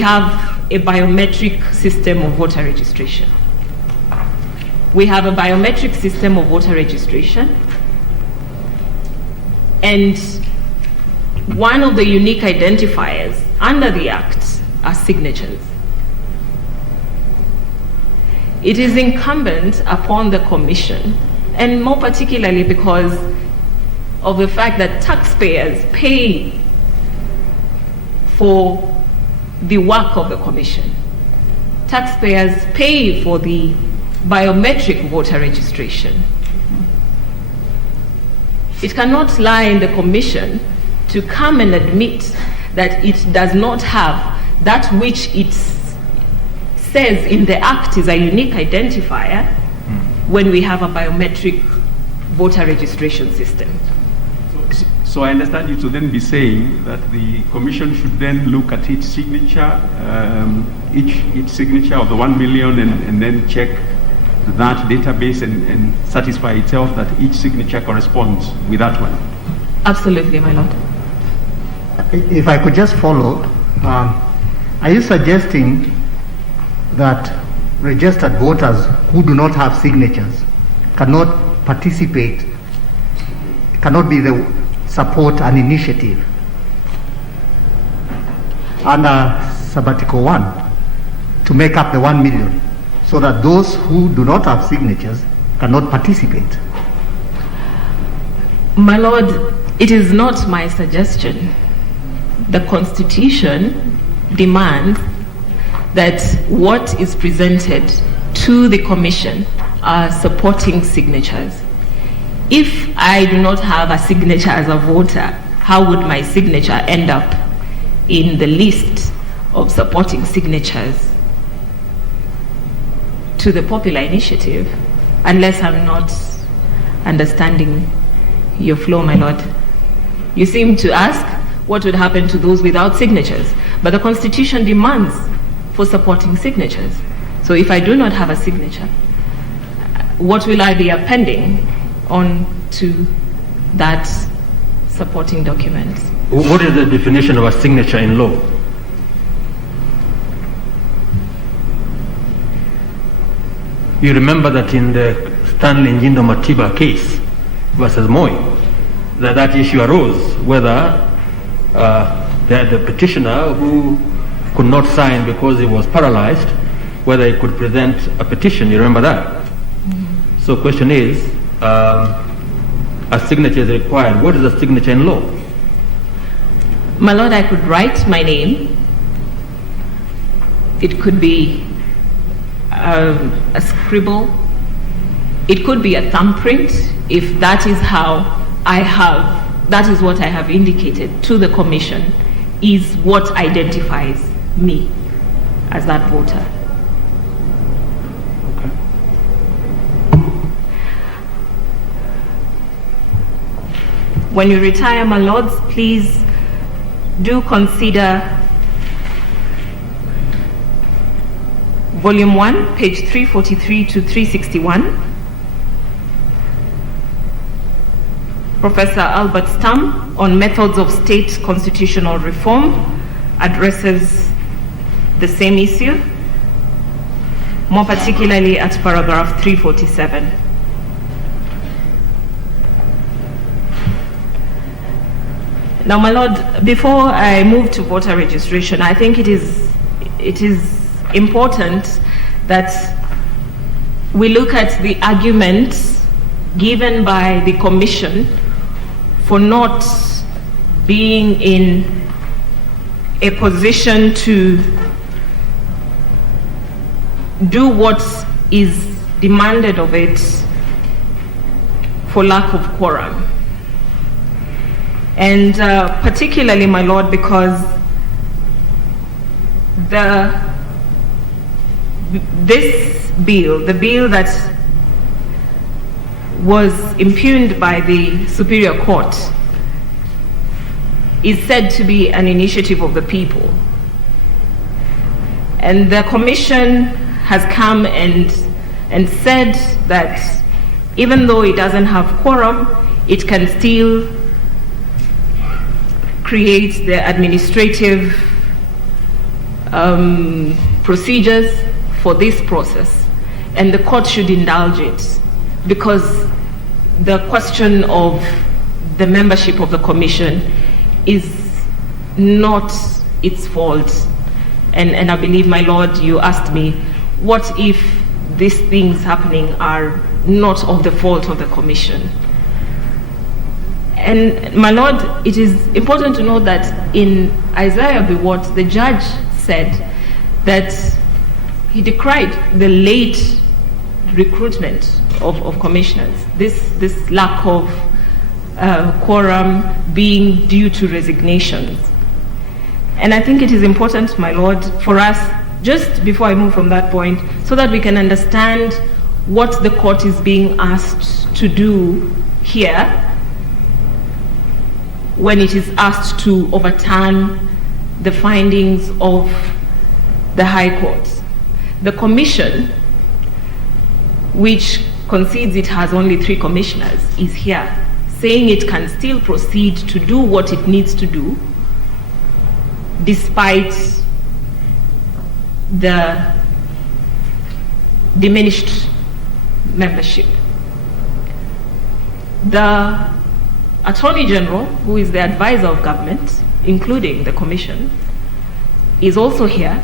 have a biometric system of voter registration. We have a biometric system of voter registration, and one of the unique identifiers under the Act are signatures. It is incumbent upon the Commission, and more particularly because of the fact that taxpayers pay for the work of the Commission. Taxpayers pay for the biometric voter registration. It cannot lie in the Commission to come and admit that it does not have that which it says in the Act is a unique identifier when we have a biometric voter registration system. So I understand you to then be saying that the Commission should then look at each signature, each signature of the 1 million, and then check that database and satisfy itself that each signature corresponds with that one. Absolutely, my Lord. If I could just follow, are you suggesting that registered voters who do not have signatures cannot participate, cannot be the support an initiative under Sabbatical 1 to make up the 1 million, so that those who do not have signatures cannot participate? My Lord, it is not my suggestion. The Constitution demands that what is presented to the Commission are supporting signatures. If I do not have a signature as a voter, how would my signature end up in the list of supporting signatures to the popular initiative, unless I'm not understanding your flow, my Lord? You seem to ask what would happen to those without signatures, but the Constitution demands for supporting signatures. So if I do not have a signature, what will I be appending on to that supporting document? What is the definition of a signature in law? You remember that in the Stanley Njindo Matiba case versus Moi, that issue arose whether the petitioner who could not sign because he was paralyzed, whether he could present a petition. You remember that? Mm-hmm. So the question is, a signature is required. What is a signature in law? My Lord, I could write my name. It could be a scribble. It could be a thumbprint, if that is how I have, that is what I have indicated to the Commission, is what identifies me as that voter. When you retire, my lords, please do consider Volume 1, page 343 to 361. Professor Albert Stam on methods of state constitutional reform addresses the same issue, more particularly at paragraph 347. Now, my lord, before I move to voter registration, I think it is important that we look at the arguments given by the Commission for not being in a position to do what is demanded of it for lack of quorum. And particularly, my lord, because this bill, the bill that was impugned by the Superior Court, is said to be an initiative of the people. And the Commission has come and said that even though it doesn't have quorum, it can still create the administrative procedures for this process, and the court should indulge it, because the question of the membership of the commission is not its fault. And I believe, my Lord, you asked me, what if these things happening are not of the fault of the commission? And my Lord, it is important to know that in Isaiah Biwott, the judge said that he decried the late recruitment of commissioners, this lack of quorum being due to resignations. And I think it is important, my Lord, for us, just before I move from that point, so that we can understand what the court is being asked to do here when it is asked to overturn the findings of the High Court. The commission, which concedes it has only 3 commissioners, is here saying it can still proceed to do what it needs to do despite the diminished membership. The Attorney General, who is the advisor of government, including the commission, is also here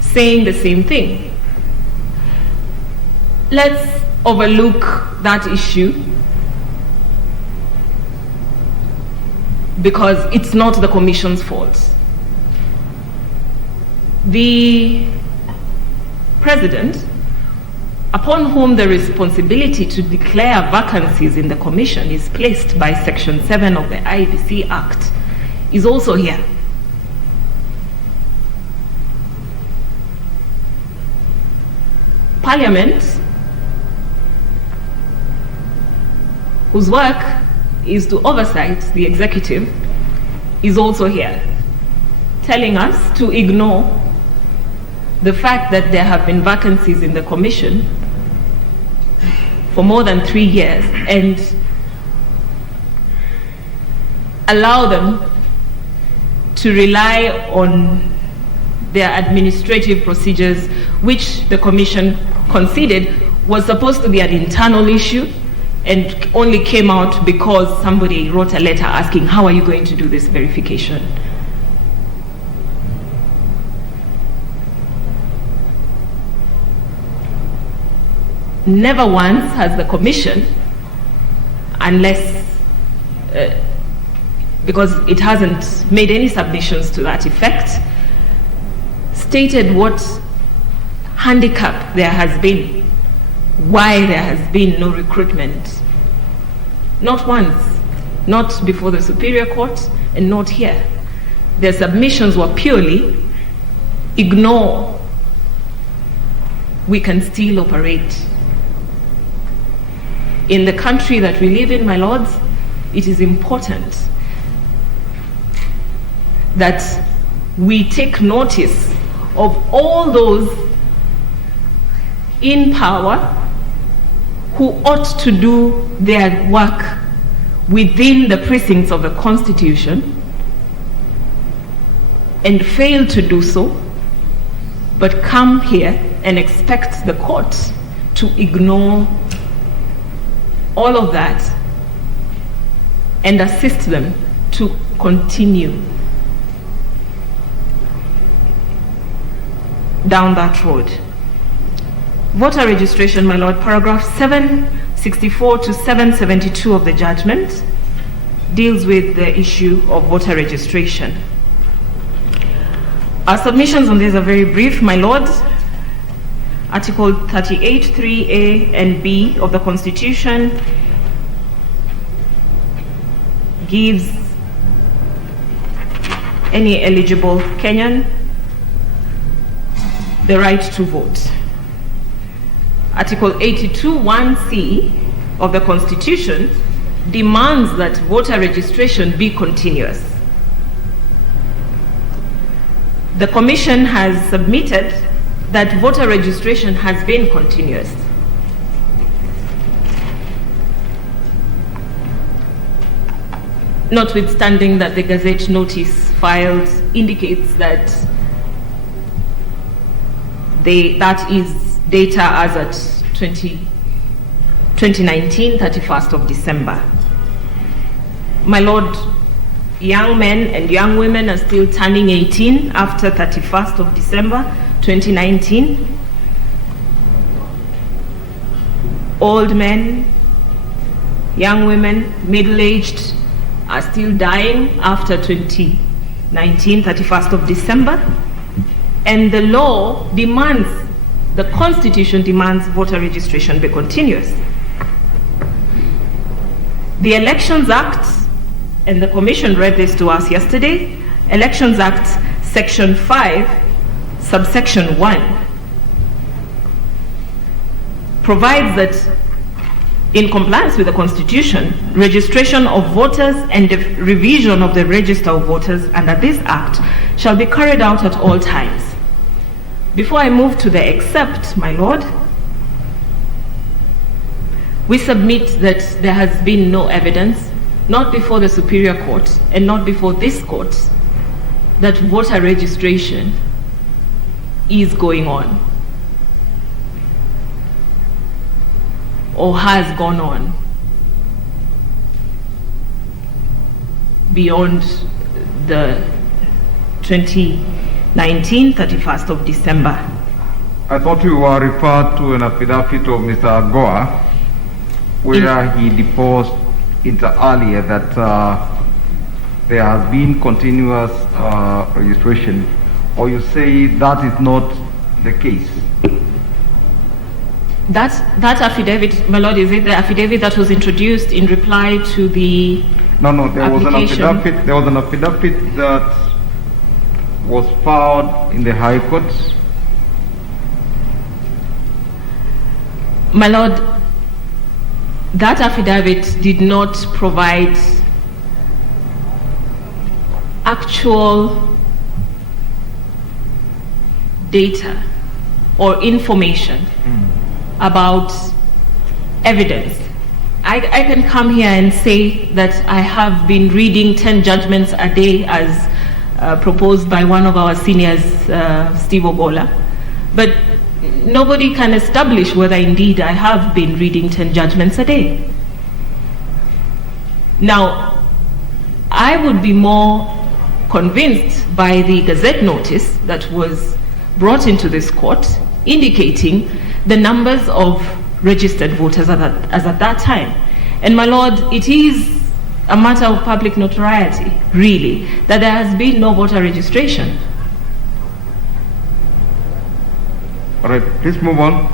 saying the same thing. Let's overlook that issue because it's not the commission's fault. The president, upon whom the responsibility to declare vacancies in the commission is placed by Section 7 of the IBC Act, is also here. Parliament, whose work is to oversight the executive, is also here, telling us to ignore the fact that there have been vacancies in the commission for more than 3 years and allow them to rely on their administrative procedures, which the commission conceded was supposed to be an internal issue and only came out because somebody wrote a letter asking, how are you going to do this verification? Never once has the commission, unless, because it hasn't made any submissions to that effect, stated what handicap there has been, why there has been no recruitment. Not once, not before the Superior Court, and not here. Their submissions were purely ignore, we can still operate. In the country that we live in, my lords, it is important that we take notice of all those in power who ought to do their work within the precincts of the Constitution and fail to do so, but come here and expect the court to ignore all of that and assist them to continue down that road. Voter registration, my lord, paragraph 764 to 772 of the judgment deals with the issue of voter registration. Our submissions on this are very brief, my lord. Article 38, 3A and B of the Constitution gives any eligible Kenyan the right to vote. Article 82, 1C of the Constitution demands that voter registration be continuous. The Commission has submitted that voter registration has been continuous. Notwithstanding that the Gazette notice filed indicates that that is data as at 2019, 31st of December. My Lord, young men and young women are still turning 18 after 31st of December 2019. Old men, young women, middle-aged are still dying after 2019, 31st of December. And the law demands, the Constitution demands voter registration be continuous. The Elections Act, and the Commission read this to us yesterday, Elections Act Section 5, subsection 1, provides that in compliance with the Constitution, registration of voters and the revision of the register of voters under this Act shall be carried out at all times. Before I move to the except, my Lord, we submit that there has been no evidence, not before the Superior Court and not before this court, that voter registration is going on or has gone on beyond the 2019 31st of December. I thought you were referred to an affidavit of Mr. Agoa, where he deposed inter alia that there has been continuous registration, or you say that is not the case? That affidavit, my Lord, is it the affidavit that was introduced in reply to the No, there was an affidavit. There was an affidavit that was filed in the High Court. My Lord, that affidavit did not provide actual data or information about evidence. I can come here and say that I have been reading 10 judgments a day as proposed by one of our seniors, Steve Ogola, but nobody can establish whether indeed I have been reading 10 judgments a day. Now, I would be more convinced by the Gazette notice that was brought into this court indicating the numbers of registered voters as at that time. And my Lord, it is a matter of public notoriety, really, that there has been no voter registration. All right, please move on.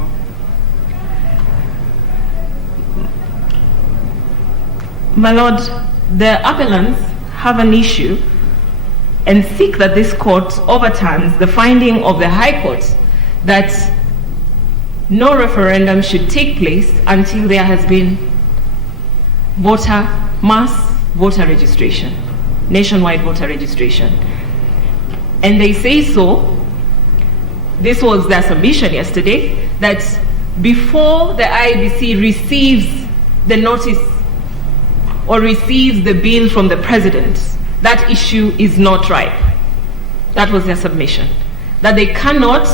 My Lord, the appellants have an issue and seek that this court overturns the finding of the High Court that no referendum should take place until there has been mass voter registration, nationwide voter registration. And they say so, this was their submission yesterday, that before the IEBC receives the notice or receives the bill from the President, that issue is not ripe. That was their submission. That they cannot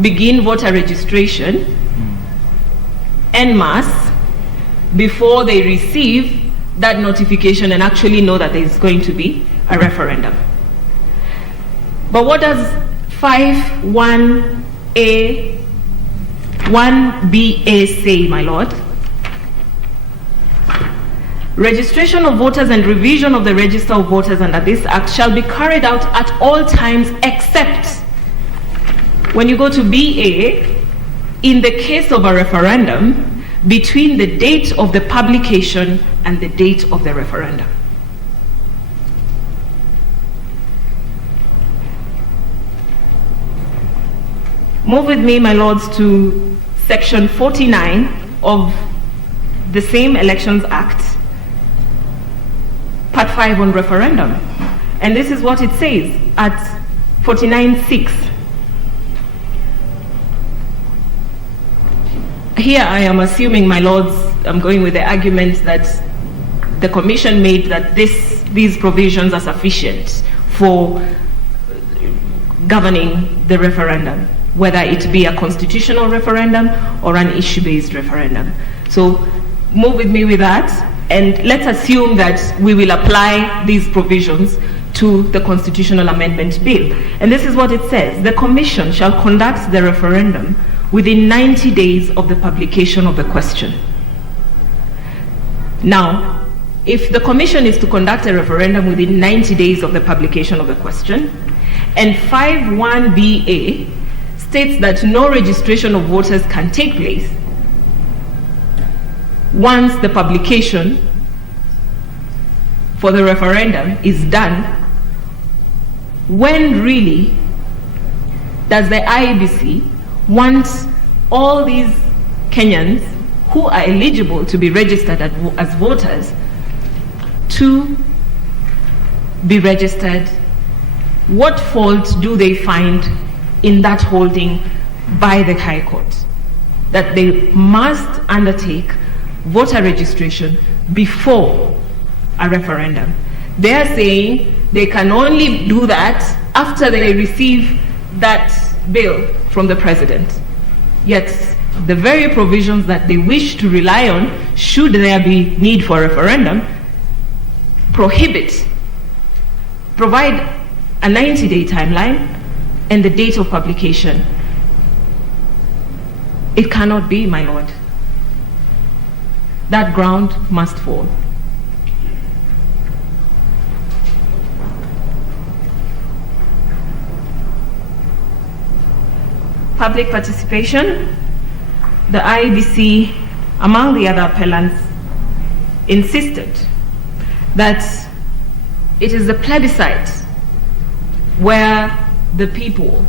begin voter registration en masse before they receive that notification and actually know that there is going to be a referendum. But what does 5(1)(a), 1(b)(a) say, my Lord? Registration of voters and revision of the register of voters under this Act shall be carried out at all times except, when you go to BA, in the case of a referendum, between the date of the publication and the date of the referendum. Move with me, my Lords, to Section 49 of the same Elections Act, Part 5 on referendum. And this is what it says at 49(6). Here I am assuming, my Lords, I'm going with the argument that the Commission made that these provisions are sufficient for governing the referendum. whether it be a constitutional referendum or an issue-based referendum. So move with me with that, and let's assume that we will apply these provisions to the constitutional amendment bill. And this is what it says: the Commission shall conduct the referendum within 90 days of the publication of the question. Now, if the Commission is to conduct a referendum within 90 days of the publication of the question, and 5(1)(ba) states that no registration of voters can take place once the publication for the referendum is done, when really does the IEBC want all these Kenyans who are eligible to be registered as voters to be registered? What fault do they find in that holding by the High Court that they must undertake voter registration before a referendum? They are saying they can only do that after they receive that bill from the president. Yet the very provisions that they wish to rely on, should there be need for a referendum, provide a 90-day timeline and the date of publication. It cannot be, my lord. That ground must fall. Public participation. The IEBC, among the other appellants, insisted that it is the plebiscite where the people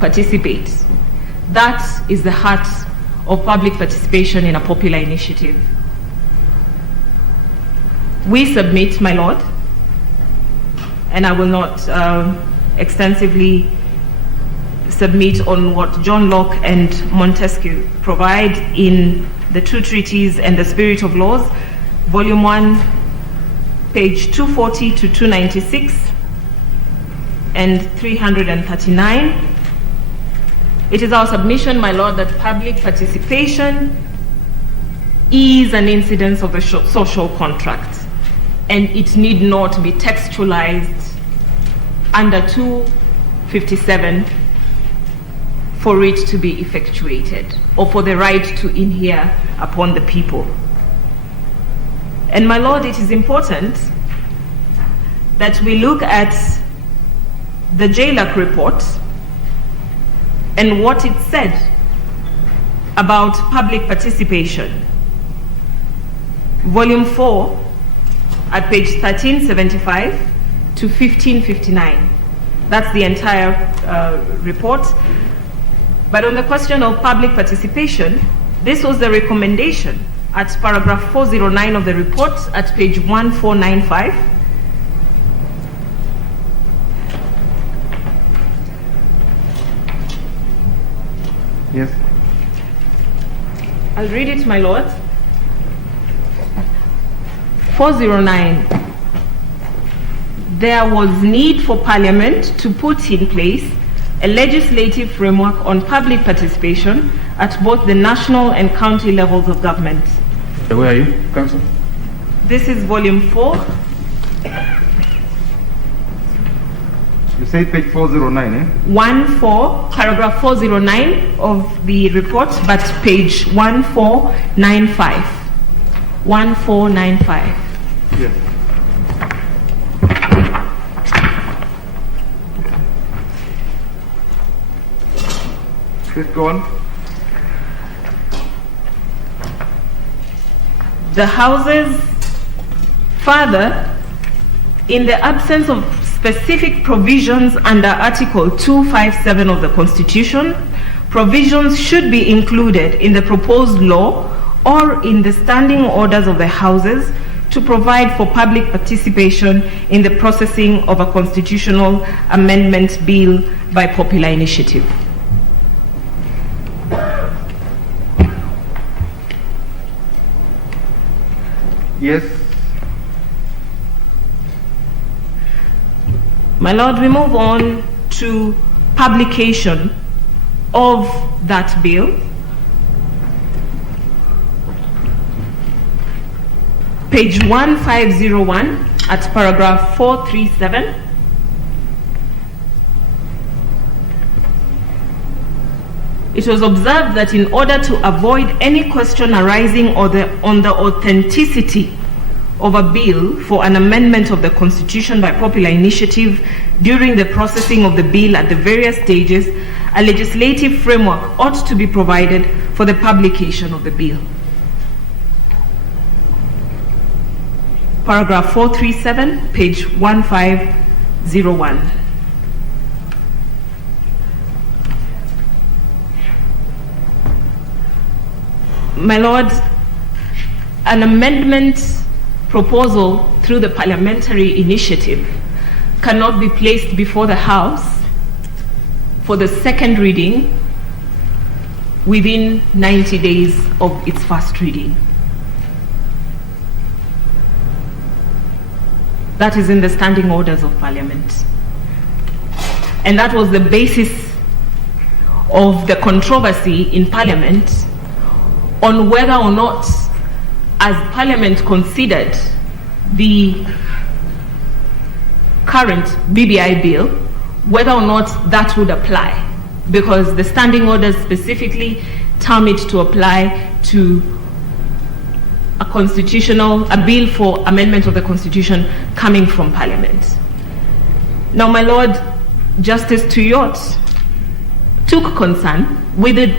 participate. That is the heart of public participation in a popular initiative. We submit, my lord, and I will not extensively submit on what John Locke and Montesquieu provide in the Two Treaties and the Spirit of Laws, Volume 1, page 240 to 296 and 339. It is our submission, my lord, that public participation is an incidence of the social contract, and it need not be textualized under 257 for it to be effectuated, or for the right to inhere upon the people. And my lord, it is important that we look at the JLAC report and what it said about public participation. Volume 4 at page 1375 to 1559. That's the entire report. But on the question of public participation, this was the recommendation at paragraph 409 of the report at page 1495. Yes. I'll read it, my lord. 409. There was need for Parliament to put in place a legislative framework on public participation at both the national and county levels of government. Where are you, Council? This is volume 4. You say page 409, eh? 14, paragraph 409 of the report, but page 1495. 1495. Yes. Please go on. The Houses, further, in the absence of specific provisions under Article 257 of the Constitution, provisions should be included in the proposed law or in the standing orders of the Houses to provide for public participation in the processing of a constitutional amendment bill by popular initiative. Yes. My lord, we move on to publication of that bill, page 1501 at paragraph 437, it was observed that in order to avoid any question arising on the authenticity of a bill for an amendment of the Constitution by popular initiative during the processing of the bill at the various stages, a legislative framework ought to be provided for the publication of the bill. Paragraph 437, page 1501. My Lord, an amendment proposal through the parliamentary initiative cannot be placed before the House for the second reading within 90 days of its first reading. That is in the standing orders of Parliament. And that was the basis of the controversy in Parliament on whether or not, as Parliament considered the current BBI bill, whether or not that would apply, because the standing orders specifically term it to apply to a bill for amendment of the Constitution coming from Parliament. Now, my Lord, Justice Tuyot took concern with the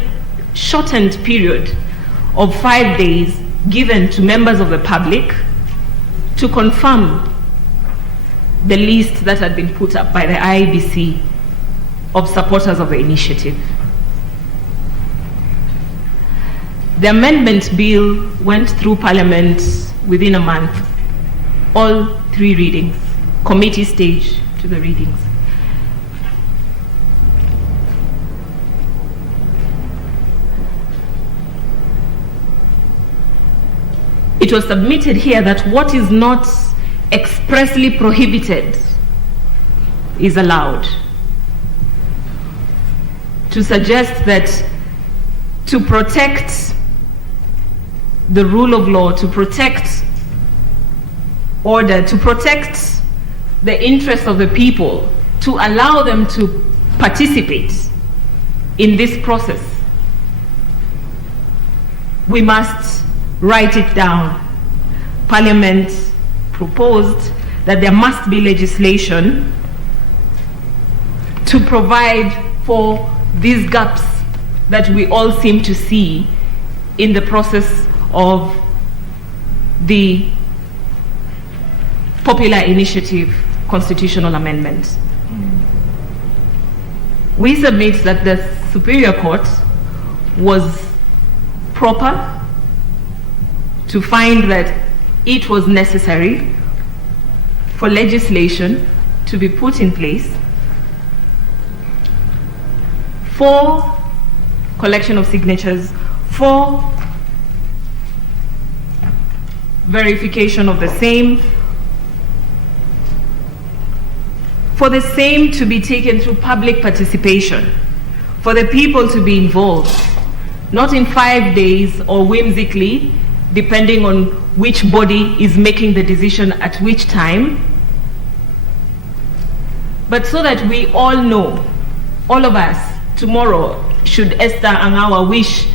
shortened period of 5 days given to members of the public to confirm the list that had been put up by the IEBC of supporters of the initiative. The amendment bill went through Parliament within a month, all 3 readings, committee stage to the readings. It was submitted here that what is not expressly prohibited is allowed. To suggest that to protect the rule of law, to protect order, to protect the interests of the people, to allow them to participate in this process, we must write it down. Parliament proposed that there must be legislation to provide for these gaps that we all seem to see in the process of the popular initiative constitutional amendment. We submit that the Superior Court was proper to find that it was necessary for legislation to be put in place for collection of signatures, for verification of the same, for the same to be taken through public participation, for the people to be involved, not in 5 days or whimsically, depending on which body is making the decision at which time, but so that we all know, all of us, tomorrow, should Esther Angawa wish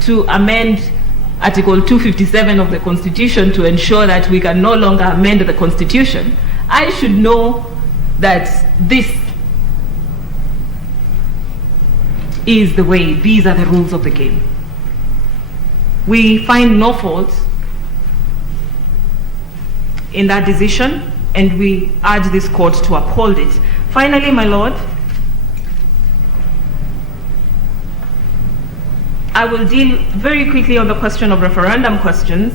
to amend Article 257 of the Constitution to ensure that we can no longer amend the Constitution, I should know that this is the way, these are the rules of the game. We find no fault in that decision, and we urge this court to uphold it. Finally, my Lord, I will deal very quickly on the question of referendum questions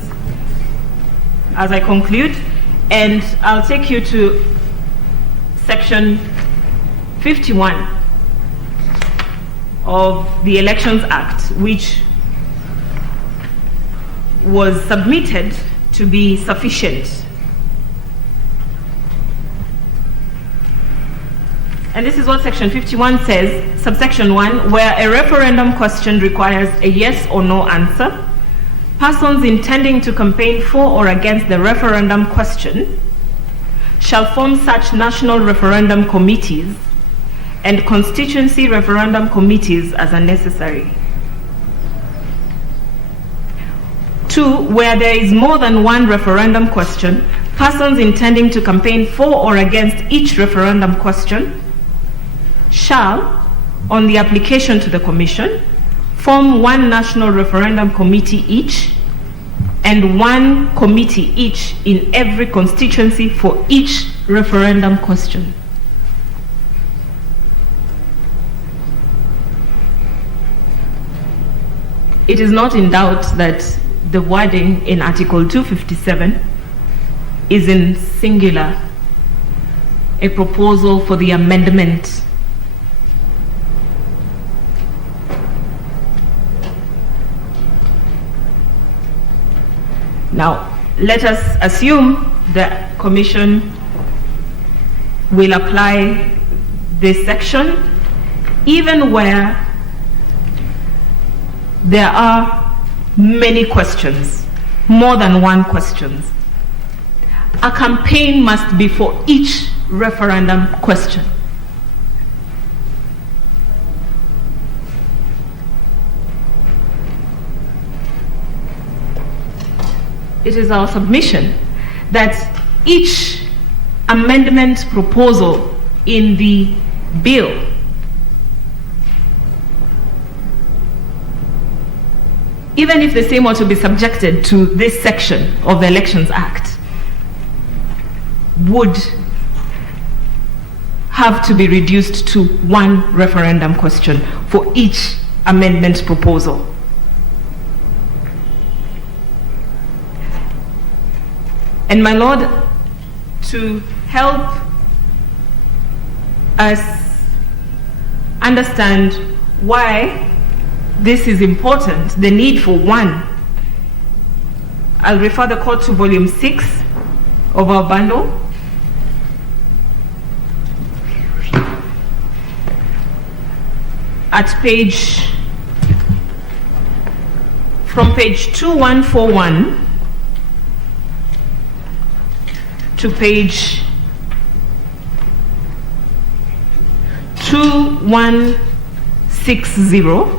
as I conclude, and I'll take you to Section 51 of the Elections Act, which was submitted to be sufficient. And this is what section 51 says, subsection 1, where a referendum question requires a yes or no answer, persons intending to campaign for or against the referendum question shall form such national referendum committees and constituency referendum committees as are necessary. 2, where there is more than one referendum question, persons intending to campaign for or against each referendum question shall, on the application to the Commission, form one national referendum committee each and one committee each in every constituency for each referendum question. It is not in doubt that the wording in Article 257 is in singular, a proposal for the amendment. Now, let us assume the Commission will apply this section even where there are many questions, more than one question. A campaign must be for each referendum question. It is our submission that each amendment proposal in the bill even if the same were to be subjected to this section of the Elections Act, would have to be reduced to one referendum question for each amendment proposal. And my Lord, to help us understand why this is important, the need for one, I'll refer the court to volume 6 of our bundle. From page 2141 to page 2160.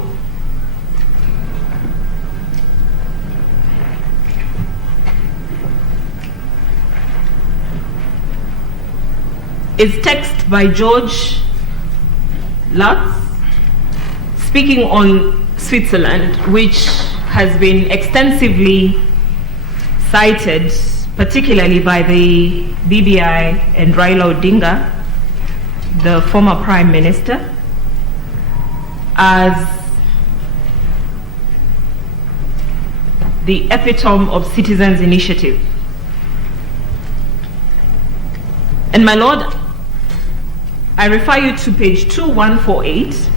Is text by George Lutz speaking on Switzerland, which has been extensively cited, particularly by the BBI and Raila Odinga, the former Prime Minister, as the epitome of citizens' initiative. And my Lord, I refer you to page 2148.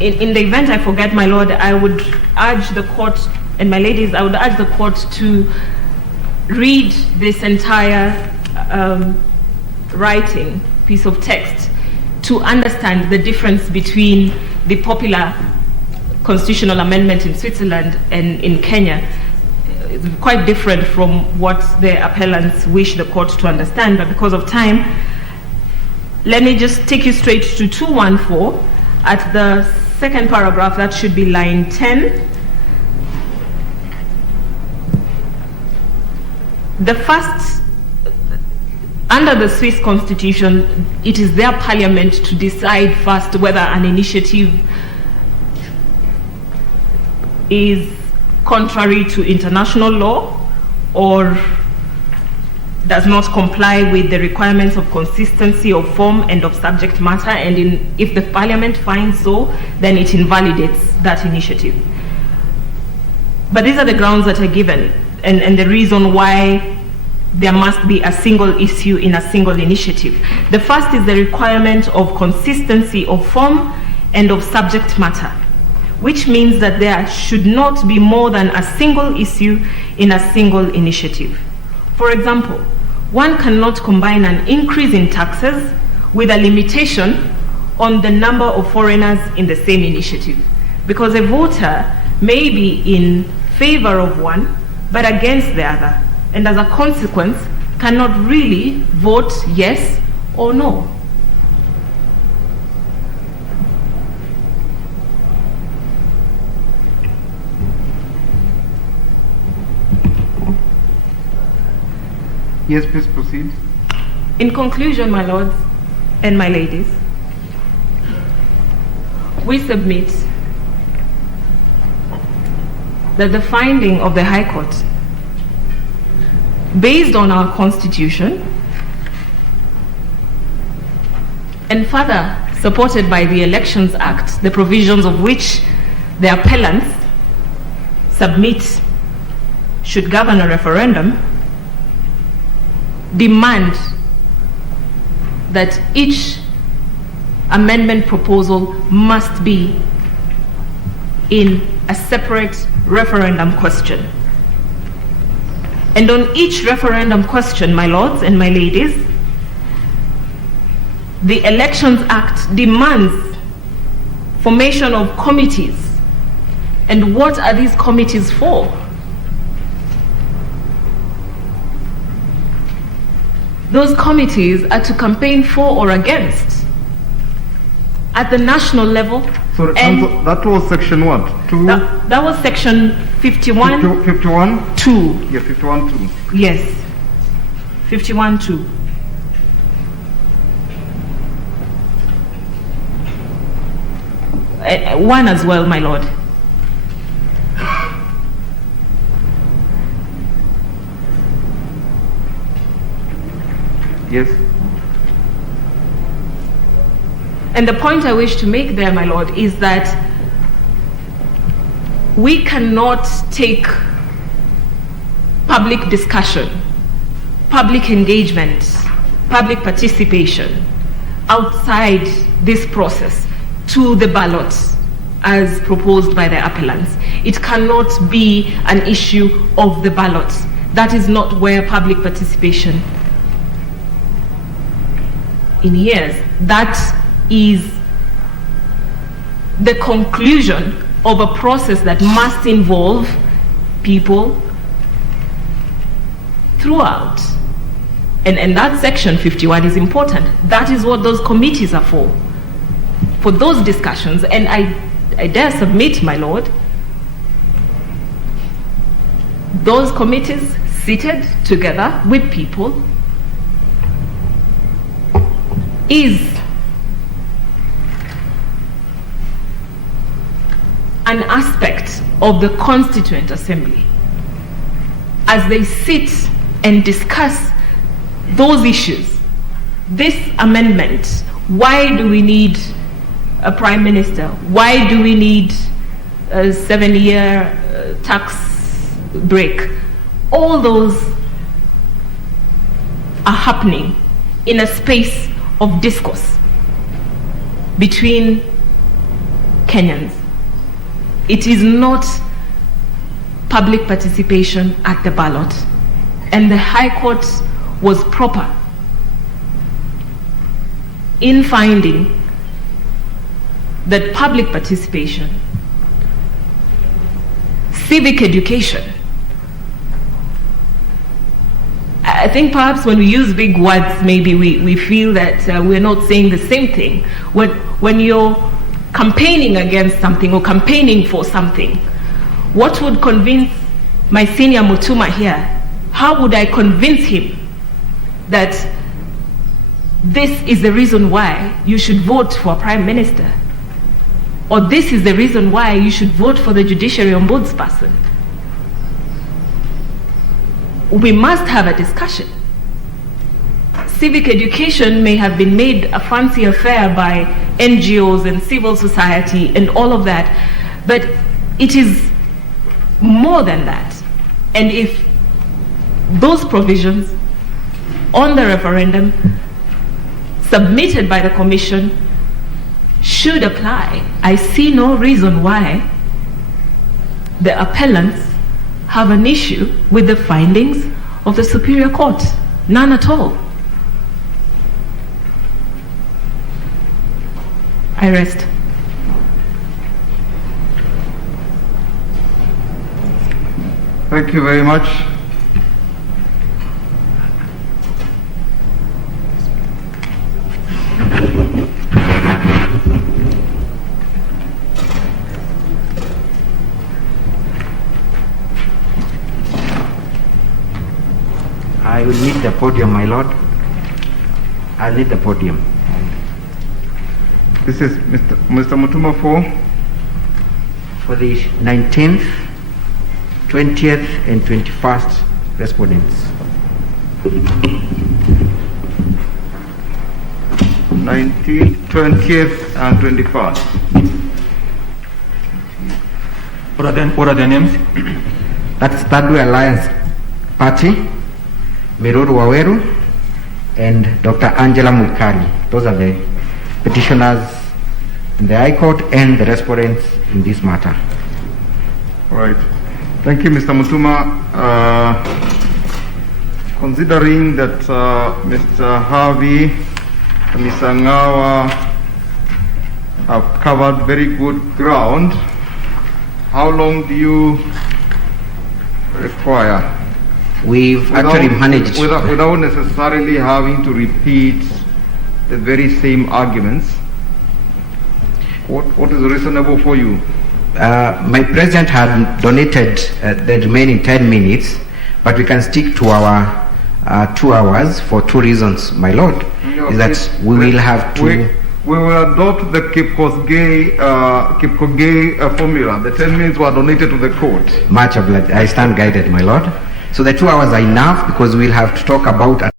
In the event I forget, my Lord, I would urge the court, and my ladies, I would urge the court to read this entire writing, piece of text, to understand the difference between the popular constitutional amendment in Switzerland and in Kenya. It's quite different from what the appellants wish the court to understand, but because of time, let me just take you straight to 214 at the second paragraph. That should be line 10. The first, under the Swiss constitution, it is their parliament to decide first whether an initiative is contrary to international law or does not comply with the requirements of consistency of form and of subject matter, and if the parliament finds so, then it invalidates that initiative. But these are the grounds that are given, and the reason why there must be a single issue in a single initiative. The first is the requirement of consistency of form and of subject matter, which means that there should not be more than a single issue in a single initiative. For example, one cannot combine an increase in taxes with a limitation on the number of foreigners in the same initiative, because a voter may be in favor of one but against the other, and as a consequence cannot really vote yes or no. Yes, please proceed. In conclusion, my lords and my ladies, we submit that the finding of the High Court, based on our Constitution and further supported by the Elections Act, the provisions of which the appellants submit should govern a referendum, demand that each amendment proposal must be in a separate referendum question. And on each referendum question, my lords and my ladies, the Elections Act demands formation of committees. And what are these committees for? Those committees are to campaign for or against at the national level. Sorry, and that was section what? 2? That was section 51. 51? 2. Yeah, 51 2. Yes. 51 2. One as well, my lord. Yes. And the point I wish to make there, my lord, is that we cannot take public discussion, public engagement, public participation outside this process to the ballot as proposed by the appellants. It cannot be an issue of the ballot. That is not where public participation inheres. That is the conclusion of a process that must involve people throughout. And that section 51 is important. That is what those committees are for those discussions. And I dare submit, my lord, those committees seated together with people is an aspect of the Constituent Assembly as they sit and discuss those issues. This amendment, why do we need a prime minister? Why do we need a 7-year tax break? All those are happening in a space of discourse between Kenyans. It is not public participation at the ballot, and the High Court was proper in finding that public participation, civic education, I think perhaps when we use big words, maybe we feel that we're not saying the same thing. When you're campaigning against something or campaigning for something, what would convince my senior Mutuma here? How would I convince him that this is the reason why you should vote for a prime minister? Or this is the reason why you should vote for the judiciary ombudsperson? We must have a discussion. Civic education may have been made a fancy affair by NGOs and civil society and all of that, but it is more than that. And if those provisions on the referendum submitted by the Commission should apply, I see no reason why the appellants have an issue with the findings of the Superior Court? None at all. I rest. Thank you very much. I will need the podium, my lord. I'll need the podium. This is Mr. Mutuma For the 19th, 20th, and 21st respondents. 19th, 20th, and 21st. What are their names? That's Third Way Alliance Party, Miruru Waweru, and Dr. Angela Mukali. Those are the petitioners in the High Court and the respondents in this matter. All right. Thank you, Mr. Mutuma. Considering that Mr. Harvey and Ms. Angawa have covered very good ground, how long do you require? We've actually managed without necessarily having to repeat the very same arguments. What is reasonable for you? My president had donated the remaining 10 minutes, but we can stick to our 2 hours for 2 reasons, my lord. Is that we will have to... We will adopt the Kipkosgei formula. The 10 minutes were donated to the court. Much obliged. I stand guided, my lord. So the 2 hours are enough because we'll have to talk about